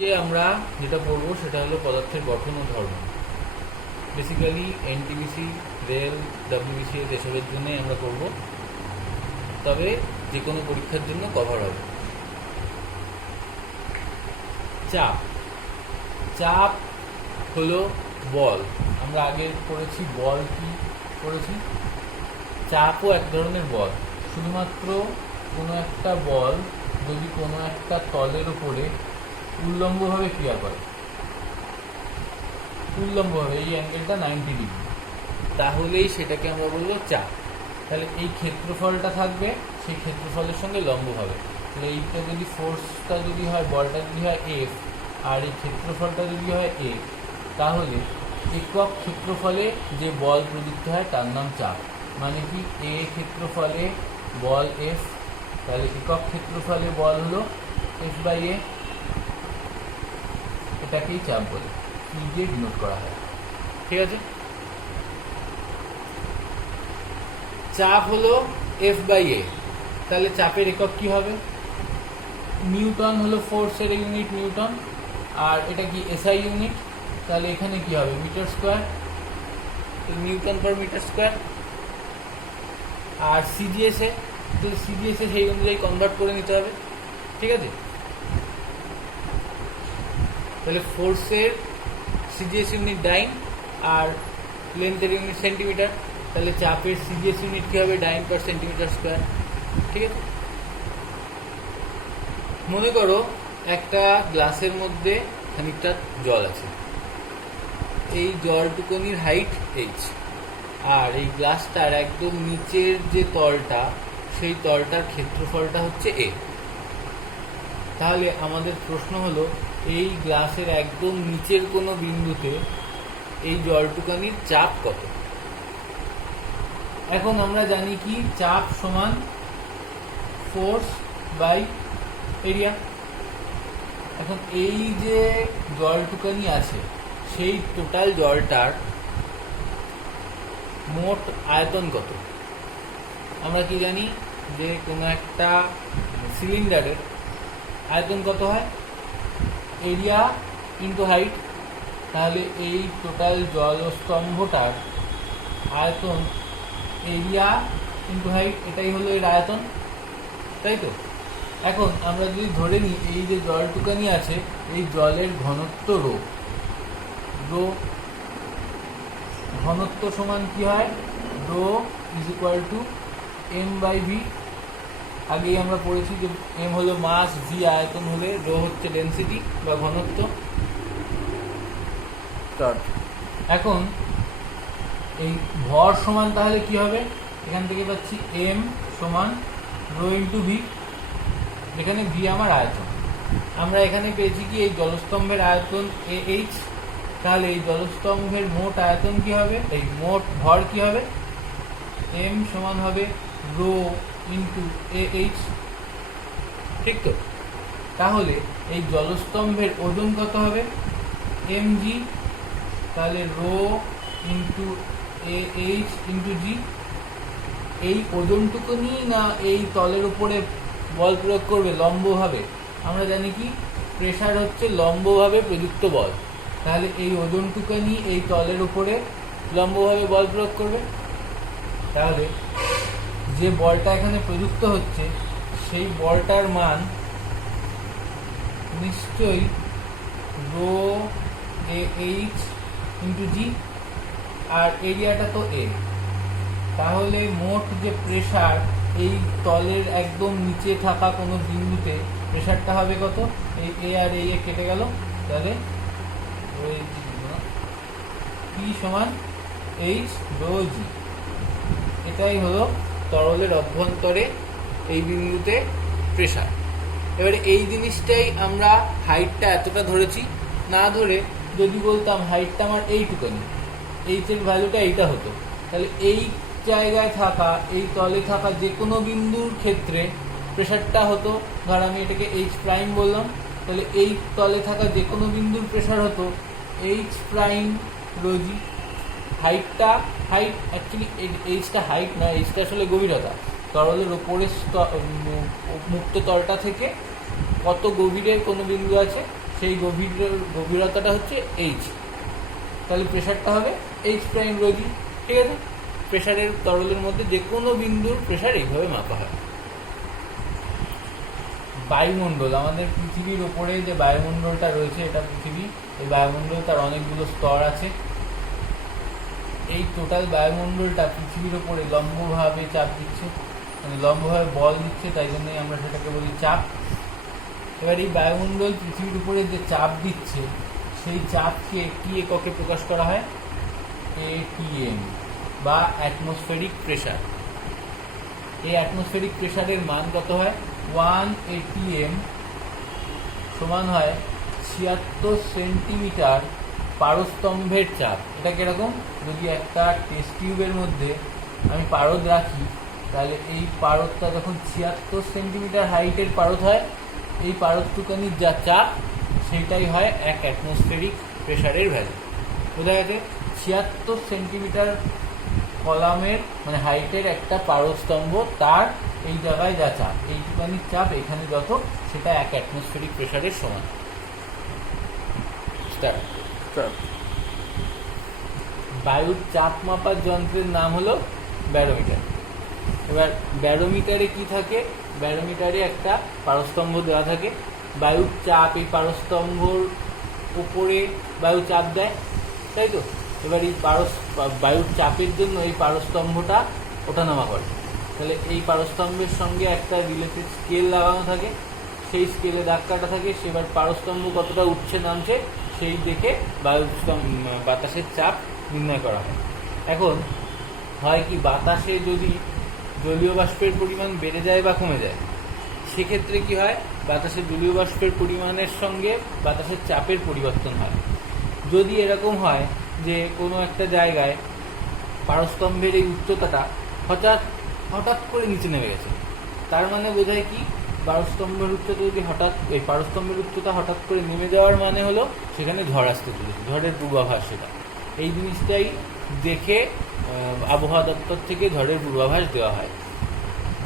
যে আমরা যেটা পড়বো সেটা হলো পদার্থের গঠন ও ধর্ম। বেসিক্যালি এনটিপিসি, রেল, ডব্লিউবিসিএস এসবের জন্যই আমরা করব, তবে যে কোনো পরীক্ষার জন্য কভার হবে। চাপ চাপ হলো বল। আমরা আগে পড়েছি বল কি পড়েছি, চাপও এক ধরনের বল। শুধুমাত্র কোনো একটা বল যদি কোনো একটা তলের উপরে উল্লম্বভাবে ক্রিয়া করে, উল্লম্বভাবে এই অ্যাঙ্গেলটা 90 ডিগ্রি, তাহলেই সেটাকে আমরা বলবো চাপ। তাহলে এই ক্ষেত্রফলটা থাকবে, সেই ক্ষেত্রফলের সঙ্গে লম্ব হবে। তাহলে এইটা যদি ফোর্সটা যদি হয়, বলটা যদি হয় এফ, আর এই ক্ষেত্রফলটা যদি হয় এ, তাহলে একক ক্ষেত্রফলে যে বল প্রযুক্ত হয় তার নাম চাপ। মানে কি, এ ক্ষেত্রফলে বল এফ, তাহলে একক ক্ষেত্রফলে বল হলো এফ বাই এ, এটাকেই চাপ বলে, কি দিয়ে ডিনোট করা হয়। ঠিক আছে, চাপ হলো এফ বাই এ। তাহলে চাপের একক কি হবে? নিউটন হলো ফোর্সের ইউনিট নিউটন, আর এটা কি এসআই ইউনিট। তাহলে এখানে কি হবে? Meter square, newton per meter square. আর সিজিএসএ, তো সিজিএসএ সেই অনুযায়ী কনভার্ট করে নিতে হবে। ঠিক আছে, তাহলে ফোর্সের সিজিএস ইউনিট ডাইন আর লেন্থের ইউনিট সেন্টিমিটার। তাহলে চাপের সিজিএস ইউনিট কি হবে? ডাইন পার সেন্টিমিটার স্কোয়ার। ঠিক আছে, মনে করো একটা গ্লাসের মধ্যে খানিকটা জল আছে, এই জলটুকুনির হাইট এইচ, আর এই গ্লাসটার একদম নিচের যে তলটা, সেই তলটার ক্ষেত্রফলটা হচ্ছে এ। তাহলে আমাদের প্রশ্ন হলো, এই গ্লাসের একদম নিচের কোনো বিন্দুতে এই জলটুকানির চাপ কত? এখন আমরা জানি কি, চাপ সমান ফোর্স বাই এরিয়া। এখন এই যে জলটুকানি আছে, সেই টোটাল জলটার মোট আয়তন কত? আমরা কি জানি যে কোনো একটা সিলিন্ডারের আয়তন কত হয়? Area into height. তাহলে এই টোটাল জলস্তম্ভটার আয়তন এরিয়া ইন্টু হাইট, এটাই হলো এর আয়তন, তাই তো? এখন আমরা যদি ধরে নিই এই যে জলটুকানি আছে, এই জলের ঘনত্ব রো, রো ঘনত্ব সমান কি হয়? Rho is equal to M by V. আগেই আমরা পড়েছি যে এম হলো মাস, ভি আয়তন হলে, রো হচ্ছে ডেন্সিটি বা ঘনত্ব। এখন এই ভর সমান তাহলে কি হবে? এখান থেকে পাচ্ছি এম সমান রো ইন্টু ভি, এখানে ভি আমার আয়তন। আমরা এখানে পেয়েছি কি, এই জলস্তম্ভের আয়তন এ এইচ। তাহলে এই জলস্তম্ভের মোট আয়তন কি হবে? এই মোট ভর কি হবে? এম সমান হবে রো ইন্টু এ এইচ। ঠিক তো? তাহলে এই জলস্তম্ভের ওজন কত হবে? M G. তাহলে rho into A H into G. এই ওজনটুকু নিয়ে না এই তলের উপরে বল প্রয়োগ করবে লম্বভাবে? আমরা জানি কি, প্রেসার হচ্ছে লম্বভাবে প্রযুক্ত বল। তাহলে এই ওজনটুকু নিয়ে এই তলের উপরে লম্বভাবে বল প্রয়োগ করবে। তাহলে যে বলটা এখানে প্রযুক্ত হচ্ছে, সেই বলটার মান নিশ্চয়ই রো এ এইচ ইন্টু জি, আর এরিয়াটা তো এ। তাহলে মোট যে প্রেসার এই তলের একদম নিচে থাকা কোনো বিন্দুতে, প্রেসারটা হবে কত? এই এ আর এ কেটে গেল, তাহলে পি সমান এইচ রো জি। এটাই হলো তরলের অভ্যন্তরে এই বিন্দুতে প্রেসার। এবারে এই জিনিসটাই আমরা হাইটটা এতটা ধরেছি, না ধরে যদি বলতাম হাইটটা আমার এইটুকানি, এইচের ভ্যালুটা এইটা হতো, তাহলে এই জায়গায় থাকা, এই তলে থাকা যে কোনো বিন্দুর ক্ষেত্রে প্রেসারটা হতো, ধর আমি এটাকে এইচ প্রাইম বললাম, তাহলে এই তলে থাকা যে কোনো বিন্দুর প্রেসার হতো এইচ প্রাইম রোজি। হাইটটা, হাইট অ্যাকচুয়ালি এইচটা হাইট না, এইচটা আসলে গভীরতা। তরলের ওপরের মুক্ত তলটা থেকে কত গভীরের কোনো বিন্দু আছে সেই গভীরতাটা হচ্ছে এইচ, তাহলে প্রেশারটা হবে এইচ প্রাইম রোজি। ঠিক আছে, প্রেশারের তরলের মধ্যে যে কোনো বিন্দুর প্রেশার এইভাবে মাপা হয়। বায়ুমণ্ডল, আমাদের পৃথিবীর ওপরে যে বায়ুমণ্ডলটা রয়েছে এটা পৃথিবী, এই বায়ুমণ্ডল তার অনেকগুলো স্তর আছে। এই টোটাল বায়ুমণ্ডলটা পৃথিবীর ওপরে লম্বভাবে চাপ দিচ্ছে, মানে লম্বভাবে বল দিচ্ছে, তাই জন্যই আমরা সেটাকে বলি চাপ। এবার এই বায়ুমণ্ডল পৃথিবীর উপরে যে চাপ দিচ্ছে সেই চাপকে কি এককে প্রকাশ করা হয়? ATM বা অ্যাটমসফেরিক প্রেশার। এই অ্যাটমসফেরিক প্রেশারের মান কত হয়? 1 ATM সমান হয় 76 সেন্টিমিটার পারস্তম্ভের চাপ। এটা কিরকম? যদি একটা টেস্ট টিউবের মধ্যে আমি পারদ রাখি, তাহলে এই পারদটা যখন 76 সেন্টিমিটার হাইটের পারদ হয়, এই পারদটুকানির যা চাপ সেইটাই হয় 1 অ্যাটমসফেরিক প্রেশারের ভ্যালু। বোঝা গেছে? 76 সেন্টিমিটার কলামের মানে হাইটের একটা পারস্তম্ভ, তার এই জায়গায় যা চাপ, এইটুকানির চাপ এখানে যত, সেটা 1 অ্যাটমসফেরিক প্রেশারের সমান। বায়ুর চাপ মাপার যন্ত্রের নাম হলো ব্যারোমিটার। এবার ব্যারোমিটারে কি থাকে? ব্যারোমিটারে একটা পারস্তম্ভ দেওয়া থাকে, বায়ুর চাপ এই পারস্তম্ভর উপরে বায়ু চাপ দেয়, তাই তো? এবার এই বায়ুর চাপের জন্য এই পারস্তম্ভটা ওঠানামা করে, তাহলে এই পারস্তম্ভের সঙ্গে একটা রিলেটেড স্কেল লাগানো থাকে, সেই স্কেলে দাগ কাটা থাকে, সেবার পারস্তম্ভ কতটা উঠছে নামছে সেই দেখে বাতাসের চাপ নির্ণয় করা হয়। এখন হয় কি, বাতাসে যদি জলীয় বাষ্পের পরিমাণ বেড়ে যায় বা কমে যায়, সেক্ষেত্রে কি হয়? বাতাসে জলীয় বাষ্পের পরিমাণের সঙ্গে বাতাসের চাপের পরিবর্তন হয়। যদি এরকম হয় যে কোনো একটা জায়গায় পারস্তম্ভের এই উচ্চতাটা হঠাৎ করে নিচে নেমে গেছে, তার মানে বোঝায় কি? পারস্তম্ভের উচ্চতা যদি পারস্তম্ভের উচ্চতা হঠাৎ করে নেমে যাওয়ার মানে হলো সেখানে ঝড় আসতে চলেছে, ঝড়ের পূর্বাভাস সেটা। এই জিনিসটাই দেখে আবহাওয়া দপ্তর থেকে ঝড়ের পূর্বাভাস দেওয়া হয়।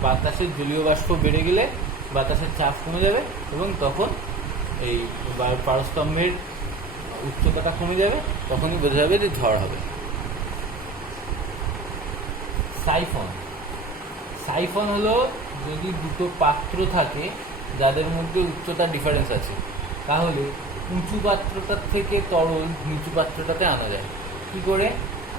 বাতাসের জলীয় বাষ্প বেড়ে গেলে বাতাসের চাপ কমে যাবে এবং তখন এই পারস্তম্ভের উচ্চতাটা কমে যাবে, তখনই বোঝা যাবে যে ঝড় হবে। সাইফন হলো যদি দুটো পাত্র থাকে যাদের মধ্যে উচ্চতা ডিফারেন্স আছে, তাহলে উঁচু পাত্রটার থেকে তরল নিচু পাত্রটাতে আনা যায়। কি করে?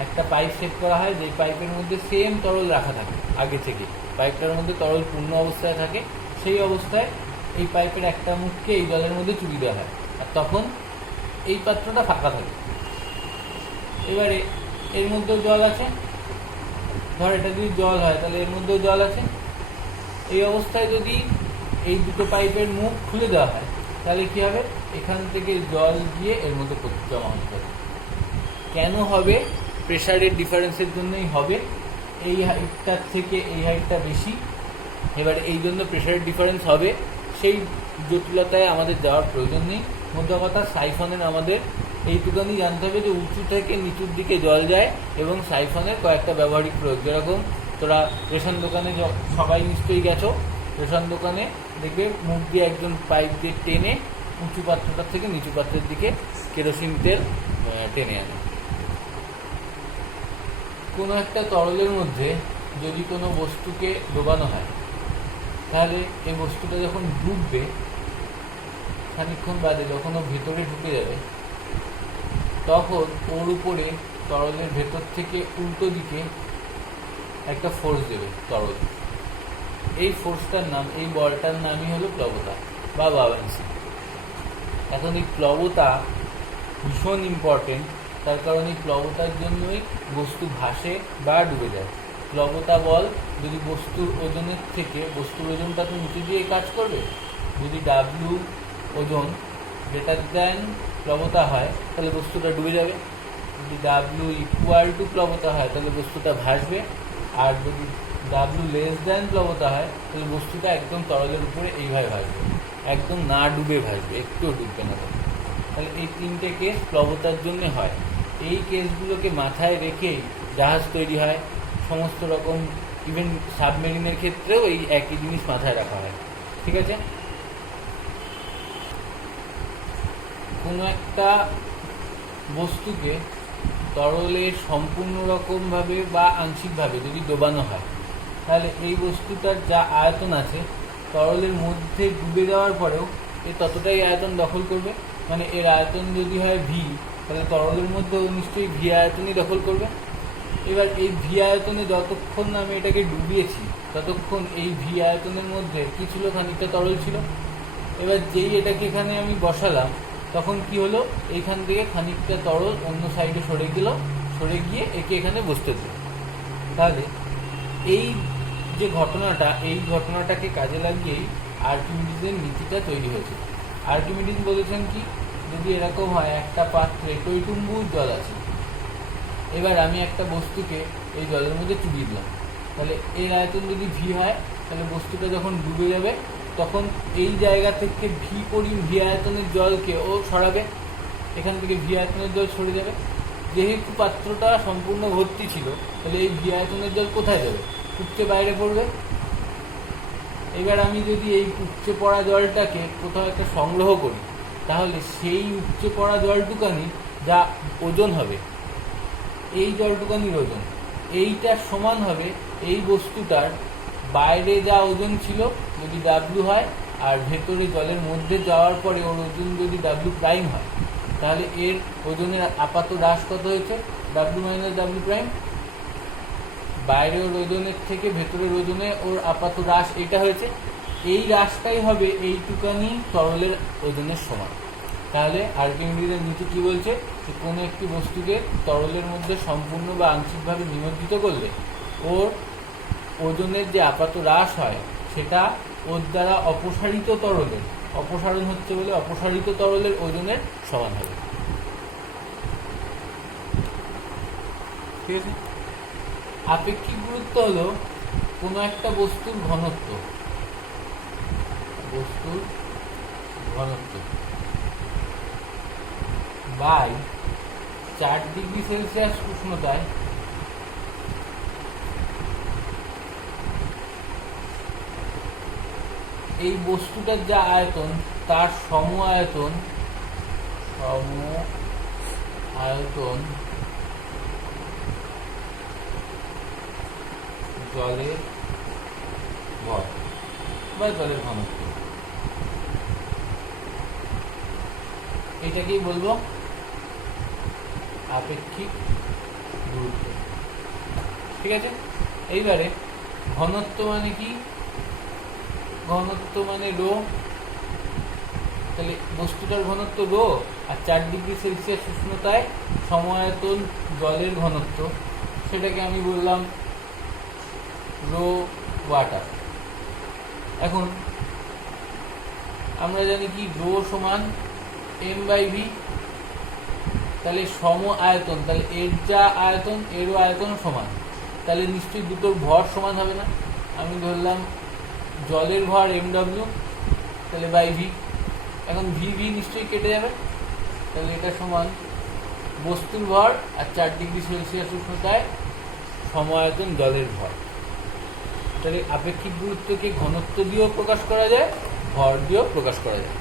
একটা পাইপ সেট করা হয়, যে পাইপের মধ্যে সেম তরল রাখা থাকে আগে থেকে, পাইপটার মধ্যে তরল পূর্ণ অবস্থায় থাকে, সেই অবস্থায় এই পাইপের একটা মুখকে এই জলের মধ্যে চুবি দেওয়া হয়, আর তখন এই পাত্রটা ফাঁকা থাকে। এবারে এর মধ্যেও জল আছে, ধর এটা যদি জল হয় তাহলে এর মধ্যেও জল আছে। এই অবস্থায় যদি এই দুটো পাইপের মুখ খুলে দেওয়া হয়, তাহলে কি হবে? এখান থেকে জল গিয়ে এর মধ্যে জমা হতে পারে। কেন হবে? প্রেশারের ডিফারেন্সের জন্যই হবে। এই হাইটটার থেকে এই হাইটটা বেশি, এবার এই জন্য প্রেশারের ডিফারেন্স হবে। সেই জটিলতায় আমাদের যাওয়ার প্রয়োজন নেই। মোদ্দা কথা, সাইফনের আমাদের এইটুখানি জানতে হবে যে উঁচু থেকে নিচুর দিকে জল যায় এবং সাইফনের কয়েকটা ব্যবহারিক প্রয়োগ। যেরকম তোরা রেশন দোকানে সবাই নিশ্চয়ই গেছো, রেশন দোকানে দেখবে মুখ দিয়ে একজন পাইপ দিয়ে টেনে উঁচু পাত্রটার থেকে নিচু পাত্রের দিকে কেরোসিন তেল টেনে আনে। কোনো একটা তরলের মধ্যে যদি কোনো বস্তুকে ডোবানো হয়, তাহলে এই বস্তুটা যখন ডুববে, খানিকক্ষণ বাদে যখন ও ভেতরে ঢুকে যাবে, তখন ওর উপরে তরলের ভেতর থেকে উল্টো দিকে একটা ফোর্স দেবে তরল। এই ফোর্সটার নাম, এই বলটার নামই হলো প্লবতা বা বাউন্সি। এখন এই প্লবতা ভীষণ ইম্পর্টেন্ট, তার কারণ এই প্লবতার জন্যই বস্তু ভাসে বা ডুবে যায়। প্লবতা বল যদি বস্তুর ওজনের থেকে, বস্তুর ওজনটা তো নিচে দিয়ে কাজ করবে, যদি ডাব্লিউ ওজন গ্রেটার দ্যান প্লবতা হয় তাহলে বস্তুটা ডুবে যাবে, যদি ডাব্লিউ ইকুয়াল টু প্লবতা হয় তাহলে বস্তুটা ভাসবে, আর যদি ডাব্লিউ লেস দ্যান প্লবতা হয় তাহলে বস্তুটা একদম তরলের উপরে এইভাবে ভাসবে, একদম না ডুবে ভাসবে, একটুও ডুববে না। তাহলে এই তিনটে কেস প্লবতার জন্য হয়। এই কেসগুলোকে মাথায় রেখেই জাহাজ তৈরি হয়, সমস্ত রকম, ইভেন সাবমেরিনের ক্ষেত্রেও এই একই জিনিস মাথায় রাখা হয়। ঠিক আছে? কোনো একটা বস্তুকে তরলে সম্পূর্ণ রকমভাবে বা আংশিকভাবে যদি ডোবানো হয়, তাহলে এই বস্তুটার যা আয়তন আছে তরলের মধ্যে ডুবে যাওয়ার পরেও এ ততটাই আয়তন দখল করবে। মানে এর আয়তন যদি হয় ভি, তাহলে তরলের মধ্যেও নিশ্চয়ই ভি আয়তনই দখল করবে। এবার এই ভি আয়তনে যতক্ষণ আমি এটাকে ডুবিয়েছি ততক্ষণ এই ভি আয়তনের মধ্যে কি ছিল, খানিকটা তরল ছিল। এবার যেই এটাকে এখানে আমি বসালাম তখন কি হলো, এইখান থেকে খানিকটা তরল অন্য সাইডে সরে গিয়ে একে এখানে বসতে দিল। তাহলে এই যে ঘটনাটা, এই ঘটনাটাকে কাজে লাগিয়েই আর্কিমিডিজের নীতিটা তৈরি হয়েছে। আর্কিমিডিজ বলেছেন কি, যদি এরকম হয় একটা পাত্রে টইটুম্বুর জল আছে, এবার আমি একটা বস্তুকে এই জলের মধ্যে চুবিয়ে দিলাম, তাহলে এর আয়তন যদি ভি হয়, তাহলে বস্তুটা যখন ডুবে যাবে তখন এই জায়গা থেকে ভি আয়তনের জলকে ও সরাবে, এখান থেকে ভি আয়তনের জল সরে যাবে। যেহেতু পাত্রটা সম্পূর্ণ ভর্তি ছিল, তাহলে এই ভি আয়তনের জল কোথায় যাবে, উপচে বাইরে পড়বে। এবার আমি যদি এই উপচে পড়া জলটাকে কোথাও একটা সংগ্রহ করি, তাহলে সেই উপচে পড়া জলটুকানি যা ওজন হবে, এই জলটুকানির ওজন এইটার সমান হবে এই বস্তুটার বাইরে যা ওজন ছিল যদি ডাব্লু হয়, আর ভেতরে জলের মধ্যে যাওয়ার পরে ওর ওজন যদি ডাব্লু প্রাইম হয়, তাহলে এর ওজনের আপাত হ্রাস কত হয়েছে, ডাব্লু মাইনাস ডাব্লু প্রাইম। বাইরের ওজনের থেকে ভেতরের ওজনে ওর আপাত হ্রাস এটা হয়েছে, এই হ্রাসটাই হবে এইটুকানি তরলের ওজনের সমান। তাহলে আর্কিমিডিজের নীতি কি বলছে, যে কোনো একটি বস্তুকে তরলের মধ্যে সম্পূর্ণ বা আংশিকভাবে নিমজ্জিত করলে ওর ওজনের যে আপাত হ্রাস হয় সেটা ওর দ্বারা অপসারিত তরলের, অপসারণ হচ্ছে বলে অপসারিত তরলের ওজনের সমান হবে। ঠিক আছে। আপেক্ষিক গুরুত্ব হলো কোনো একটা বস্তুর ঘনত্ব, বাই 4 ডিগ্রি সেলসিয়াস উষ্ণতায় এই বস্তুটার যা আয়তন তার সম আয়তন জলের ভর বা জলের ঘনত্ব, এটাকেই বলবো আপেক্ষিক গুরুত্ব। ঠিক আছে। এইবারে ঘনত্ব মানে কি, ঘনত্ব মানে রো, তাহলে বস্তুটার ঘনত্ব রো, আর 4 ডিগ্রি সেলসিয়াস উষ্ণতায় সমায়তন জলের ঘনত্ব, সেটাকে আমি বললাম রো ওয়াটার। এখন আমরা জানি কি রো সমান এম বাই ভি, তাহলে সম আয়তন, তাহলে এর যা আয়তন এরও আয়তন সমান, তাহলে নিশ্চয়ই দুটোর ভর সমান হবে না। আমি ধরলাম জলের ভর এমডব্লিউ, তাহলে বাই ভি। এখন ভি নিশ্চয়ই কেটে যাবে, তাহলে এটা সমান বস্তুর ভর আর 4 ডিগ্রি সেলসিয়াস উষ্ণতায় সমায়তন জলের ভর। তাহলে আপেক্ষিক গুরুত্বকে ঘনত্ব দিয়েও প্রকাশ করা যায়, ভর দিয়েও প্রকাশ করা যায়।